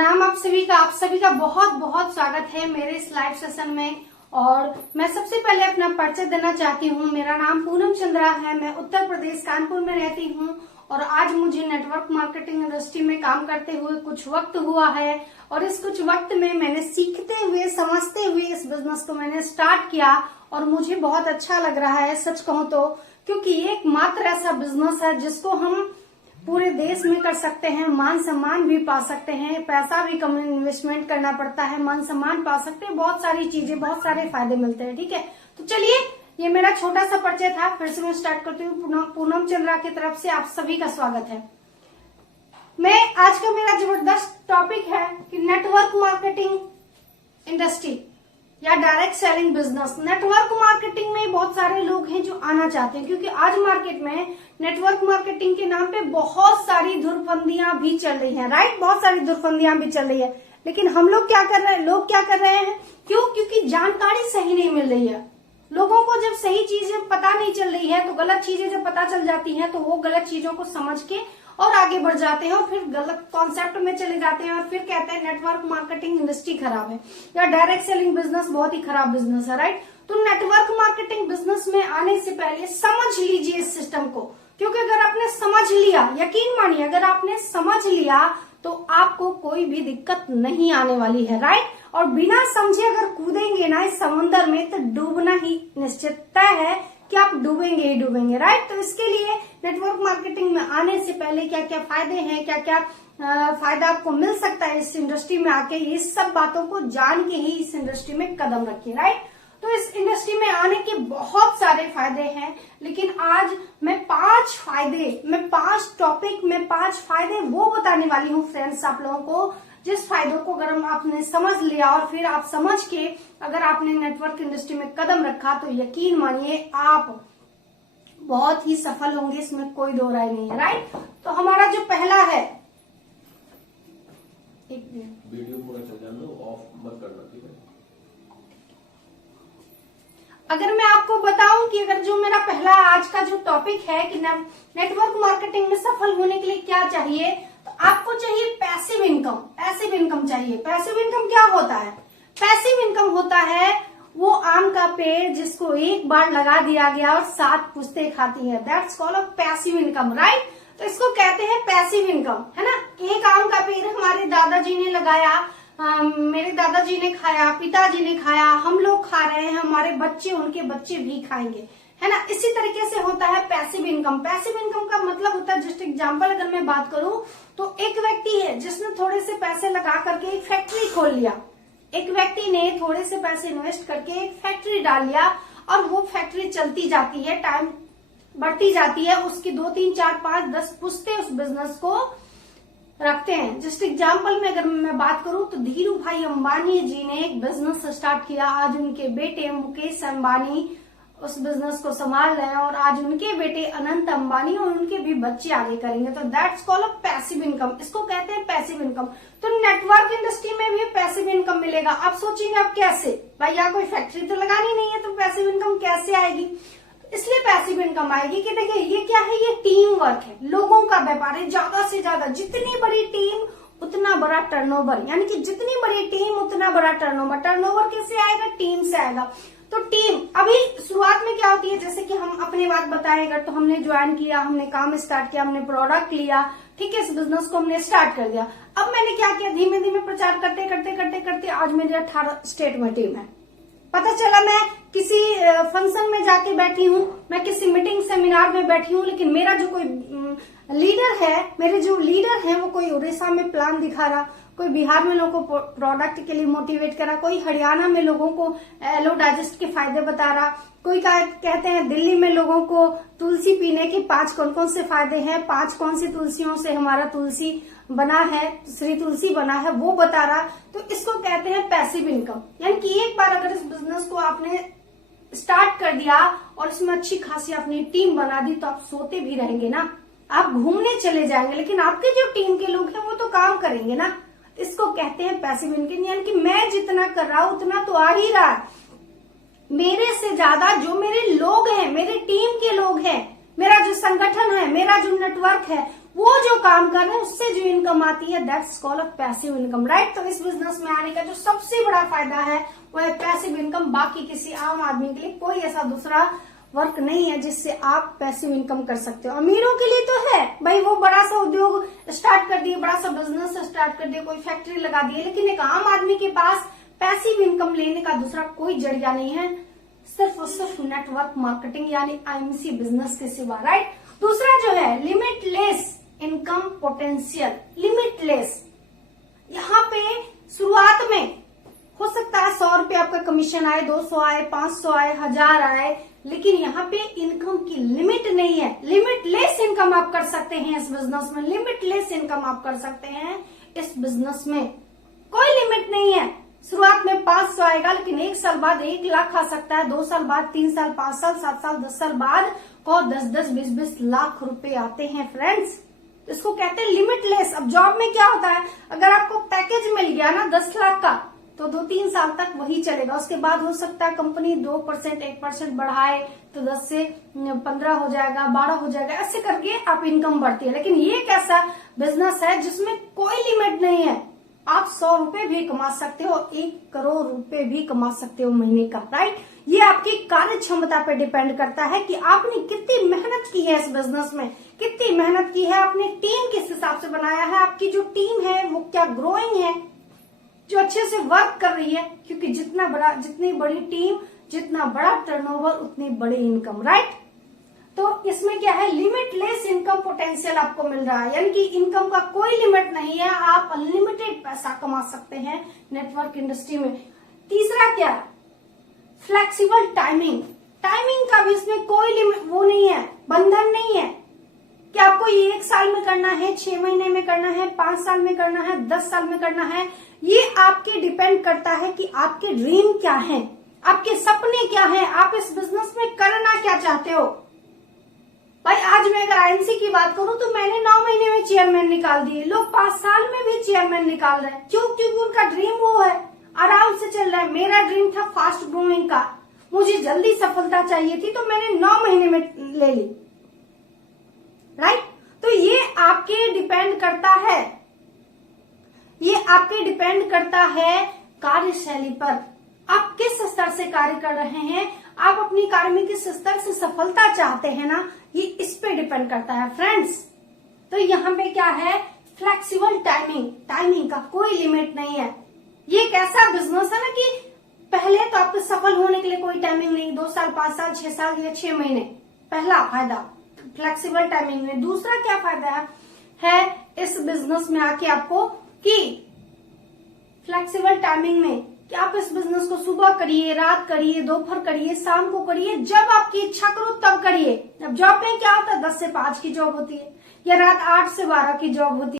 प्रणाम आप सभी का बहुत बहुत स्वागत है मेरे इस लाइव सेशन में। और मैं सबसे पहले अपना परिचय देना चाहती हूँ। मेरा नाम पूनम चंद्रा है, मैं उत्तर प्रदेश कानपुर में रहती हूँ और आज मुझे नेटवर्क मार्केटिंग इंडस्ट्री में काम करते हुए कुछ वक्त हुआ है। और इस कुछ वक्त में मैंने सीखते हुए समझते हुए इस बिजनेस को मैंने स्टार्ट किया और मुझे बहुत अच्छा लग रहा है, सच कहूँ तो, क्योंकि ये एकमात्र ऐसा बिजनेस है जिसको हम पूरे देश में कर सकते हैं, मान सम्मान भी पा सकते हैं, पैसा भी कम इन्वेस्टमेंट करना पड़ता है, मान सम्मान पा सकते हैं, बहुत सारी चीजें, बहुत सारे फायदे मिलते हैं। ठीक है, तो चलिए, ये मेरा छोटा सा परिचय था। फिर से मैं स्टार्ट करती हूँ। पूनम चंद्रा की तरफ से आप सभी का स्वागत है। आज का मेरा जबरदस्त टॉपिक है कि नेटवर्क मार्केटिंग इंडस्ट्री या direct selling business. Network marketing में बहुत सारे लोग हैं जो आना चाहते हैं, क्योंकि आज मार्केट में नेटवर्क मार्केटिंग के नाम पे बहुत सारी धुरफंदियां भी चल रही हैं, राइट? बहुत सारी धुरफंदियां भी चल रही है, लेकिन हम लोग क्या कर रहे हैं? लोग क्या कर रहे हैं? क्यों? क्योंकि जानकारी सही नहीं मिल रही है लोगों को। जब सही चीजें पता नहीं चल रही है तो गलत चीजें जब पता चल जाती हैं तो वो गलत चीजों को समझ के और आगे बढ़ जाते हैं और फिर गलत कॉन्सेप्ट में चले जाते हैं और फिर कहते हैं नेटवर्क मार्केटिंग इंडस्ट्री खराब है या डायरेक्ट सेलिंग बिजनेस बहुत ही खराब बिजनेस है, राइट? तो नेटवर्क मार्केटिंग बिजनेस में आने से पहले समझ लीजिए इस सिस्टम को, क्योंकि अगर आपने समझ लिया, यकीन मानिए, अगर आपने समझ लिया तो आपको कोई भी दिक्कत नहीं आने वाली है, राइट? और बिना समझे अगर कूदेंगे ना इस समुद्र में तो डूबना ही निश्चित तय है कि आप डूबेंगे ही डूबेंगे, राइट? तो इसके लिए नेटवर्क मार्केटिंग में आने से पहले क्या क्या फायदे हैं, क्या क्या फायदा आपको मिल सकता है इस इंडस्ट्री में आके, ये सब बातों को जान के ही इस इंडस्ट्री में कदम रखिए, राइट? तो इस इंडस्ट्री में आने के बहुत सारे फायदे हैं, लेकिन आज मैं 5 फायदे वो बताने वाली हूँ फ्रेंड्स आप लोगों को, जिस फायदों को अगर आपने समझ लिया और फिर आप समझ के अगर आपने नेटवर्क इंडस्ट्री में कदम रखा तो यकीन मानिए आप बहुत ही सफल होंगे, इसमें कोई दो राय नहीं है, राइट? तो हमारा जो पहला है, एक वीडियो पूरा चल जाने दो, ऑफ मत करना, ठीक है? अगर मैं आपको बताऊं कि अगर जो मेरा पहला आज का जो टॉपिक है कि नेटवर्क मार्केटिंग में सफल होने के लिए क्या चाहिए, तो आपको चाहिए पैसिव इनकम। पैसिव इनकम चाहिए। पैसिव इनकम क्या होता है? पैसिव इनकम होता है वो आम का पेड़ जिसको एक बार लगा दिया गया और 7 पुश्तें खाती है, that's called a passive income, right? तो इसको कहते हैं पैसिव इनकम, है ना? एक आम का पेड़ हमारे दादाजी ने लगाया, मेरे दादाजी ने खाया, पिताजी ने खाया, हम लोग खा रहे हैं, हमारे बच्चे, उनके बच्चे भी खाएंगे, है ना? इसी तरीके से होता है पैसिव इनकम। पैसिव इनकम का मतलब होता है, जस्ट एग्जांपल अगर मैं बात करूं तो एक व्यक्ति है जिसने थोड़े से पैसे लगा करके एक फैक्ट्री खोल लिया। एक व्यक्ति ने थोड़े से पैसे इन्वेस्ट करके एक फैक्ट्री डाल लिया और वो फैक्ट्री चलती जाती है, टाइम बढ़ती जाती है, उसकी 2, 3, 4, 5, 10 पुश्ते उस बिजनेस को रखते हैं। जस्ट एग्जाम्पल में अगर मैं बात करूं तो धीरू भाई अंबानी जी ने एक बिजनेस स्टार्ट किया, आज उनके बेटे मुकेश अंबानी उस बिजनेस को संभाल रहे हैं और आज उनके बेटे अनंत अंबानी और उनके भी बच्चे आगे करेंगे। तो that's called a passive income, इसको कहते हैं पैसिव इनकम। तो नेटवर्क इंडस्ट्री में भी पैसिव इनकम मिलेगा। आप सोचेंगे आप कैसे? भाई यहाँ कोई फैक्ट्री तो लगानी नहीं है तो पैसिव इनकम कैसे आएगी? इसलिए पैसिव इनकम आएगी कि देखिए ये क्या है, ये टीम वर्क है, लोगों का व्यापार है। ज्यादा से ज्यादा जितनी बड़ी टीम उतना बड़ा टर्नओवर, यानी कि जितनी बड़ी टीम उतना बड़ा टर्नओवर। टर्नओवर कैसे आएगा? टीम से आएगा। तो टीम अभी शुरुआत में क्या होती है, जैसे कि हम अपनी बात बताएं अगर, तो हमने ज्वाइन किया, हमने काम स्टार्ट किया, हमने प्रोडक्ट लिया, ठीक है, इस बिजनेस को हमने स्टार्ट कर दिया। अब मैंने क्या किया, धीमे धीमे प्रचार करते करते करते करते आज मेरे 18 स्टेट में टीम है। पता चला मैं किसी फंक्शन में जाके बैठी हूँ, मैं किसी मीटिंग सेमिनार में बैठी हूँ, लेकिन मेरा जो कोई लीडर है, मेरे जो लीडर हैं वो कोई उड़ीसा में प्लान दिखा रहा, कोई बिहार में लोगों को प्रोडक्ट के लिए मोटिवेट करा, कोई हरियाणा में लोगों को एलो डाइजेस्ट के फायदे बता रहा, कोई कहते हैं दिल्ली में लोगों को तुलसी पीने के 5 कौन कौन से फायदे हैं, 5 कौन सी तुलसियों से हमारा तुलसी बना है, श्री तुलसी बना है, वो बता रहा। तो इसको कहते हैं पैसिव इनकम। यानी कि एक बार अगर इस बिजनेस को आपने स्टार्ट कर दिया और इसमें अच्छी खासी अपनी टीम बना दी तो आप सोते भी रहेंगे ना, आप घूमने चले जाएंगे, लेकिन आपके जो टीम के लोग हैं वो तो काम करेंगे ना। इसको कहते हैं पैसिव इनकम। यानी कि मैं जितना कर रहा हूं उतना तो आ ही रहा है, मेरे से ज्यादा जो मेरे लोग हैं, मेरे टीम के लोग हैं, मेरा जो संगठन है, मेरा जो नेटवर्क है, वो जो काम कर रहे हैं उससे जो इनकम आती है that's called passive income, right. तो इस बिजनेस में आने का जो सबसे बड़ा फायदा है वो है पैसिव इनकम। बाकी किसी आम आदमी के लिए कोई ऐसा दूसरा वर्क नहीं है जिससे आप पैसिव इनकम कर सकते हो। अमीरों के लिए तो है भाई, वो बड़ा सा उद्योग स्टार्ट कर दिए, बड़ा सा बिजनेस स्टार्ट कर दिया, कोई फैक्ट्री लगा दी है, लेकिन एक आम आदमी के पास पैसिव इनकम लेने का दूसरा कोई जरिया नहीं है, सिर्फ और सिर्फ नेटवर्क मार्केटिंग यानी आईएमसी बिजनेस के सिवा, राइट। दूसरा जो है लिमिटलेस इनकम पोटेंशियल, लिमिटलेस। यहाँ पे शुरुआत में हो सकता है 100 रुपए आपका कमीशन आए, 200 आए, 500 आए, 1000 आए, लेकिन यहाँ पे इनकम की लिमिट नहीं है। लिमिटलेस इनकम आप कर सकते हैं इस बिजनेस में, लिमिटलेस इनकम आप कर सकते हैं इस बिजनेस में, कोई लिमिट नहीं है। शुरुआत में 500 आएगा, लेकिन 1 साल बाद 1 लाख आ सकता है, 2 साल बाद 3 साल, 5 साल, 7 साल, 10 साल बाद को 10-10, 20-20 लाख रुपए आते हैं फ्रेंड्स। इसको कहते हैं लिमिटलेस। अब जॉब में क्या होता है, अगर आपको पैकेज मिल गया ना 10 लाख का तो 2-3 साल तक वही चलेगा, उसके बाद हो सकता है कंपनी 2%, 1% बढ़ाए तो 10 से 15 हो जाएगा, 12 हो जाएगा, ऐसे करके आप इनकम बढ़ती है। लेकिन ये एक ऐसा बिजनेस है जिसमें कोई लिमिट नहीं है, आप 100 रुपए भी कमा सकते हो, 1 करोड़ रुपए भी कमा सकते हो महीने का, राइट। ये आपकी कार्य क्षमता पे डिपेंड करता है कि आपने कितनी मेहनत की है इस बिजनेस में, कितनी मेहनत की है, आपने टीम किस हिसाब से बनाया है, आपकी जो टीम है वो क्या ग्रोइंग है, जो अच्छे से वर्क कर रही है, क्योंकि जितनी बड़ी टीम, जितना बड़ा टर्नओवर, उतनी बड़ी इनकम, राइट। तो इसमें क्या है, लिमिटलेस इनकम पोटेंशियल आपको मिल रहा है, यानी कि इनकम का कोई लिमिट नहीं है, आप अनलिमिटेड पैसा कमा सकते हैं नेटवर्क इंडस्ट्री में। तीसरा क्या, फ्लेक्सिबल टाइमिंग। टाइमिंग का भी इसमें कोई लिमिट वो नहीं है, बंधन नहीं है कि आपको ये 1 साल में करना है, 6 महीने में करना है, 5 साल में करना है, 10 साल में करना है। ये आपके डिपेंड करता है कि आपके ड्रीम क्या है, आपके सपने क्या है, आप इस बिजनेस में करना क्या चाहते हो। भाई आज मैं अगर आईएमसी की बात करूं तो मैंने 9 महीने में चेयरमैन निकाल दिए, लोग 5 साल में भी चेयरमैन निकाल रहे हैं, क्यों? क्योंकि उनका ड्रीम वो है, आराम से चल रहा है। मेरा ड्रीम था फास्ट ग्रोइंग का, मुझे जल्दी सफलता चाहिए थी, तो मैंने 9 महीने में ले ली, राइट। तो ये आपके डिपेंड करता है, ये आपके डिपेंड करता है कार्यशैली पर, आप किस स्तर से कार्य कर रहे हैं, आप अपनी कार्य में किस स्तर से सफलता चाहते हैं ना, ये इस पे डिपेंड करता है फ्रेंड्स। तो यहाँ पे क्या है, फ्लेक्सिबल टाइमिंग, टाइमिंग का कोई लिमिट नहीं है। ये एक ऐसा बिजनेस है ना कि पहले तो आपको सफल होने के लिए कोई टाइमिंग नहीं, 2 साल, 5 साल, 6 साल या 6 महीने, पहला फायदा फ्लेक्सिबल टाइमिंग में। दूसरा क्या फायदा है इस बिजनेस में आके आपको कि फ्लेक्सिबल टाइमिंग में कि आप इस बिजनेस को सुबह करिए, रात करिए, दोपहर करिए, शाम को करिए, जब आपकी इच्छा करो तब करिए। अब जॉब में क्या होता है, 10 से 5 की जॉब होती है या रात 8 से 12 की जॉब होती है।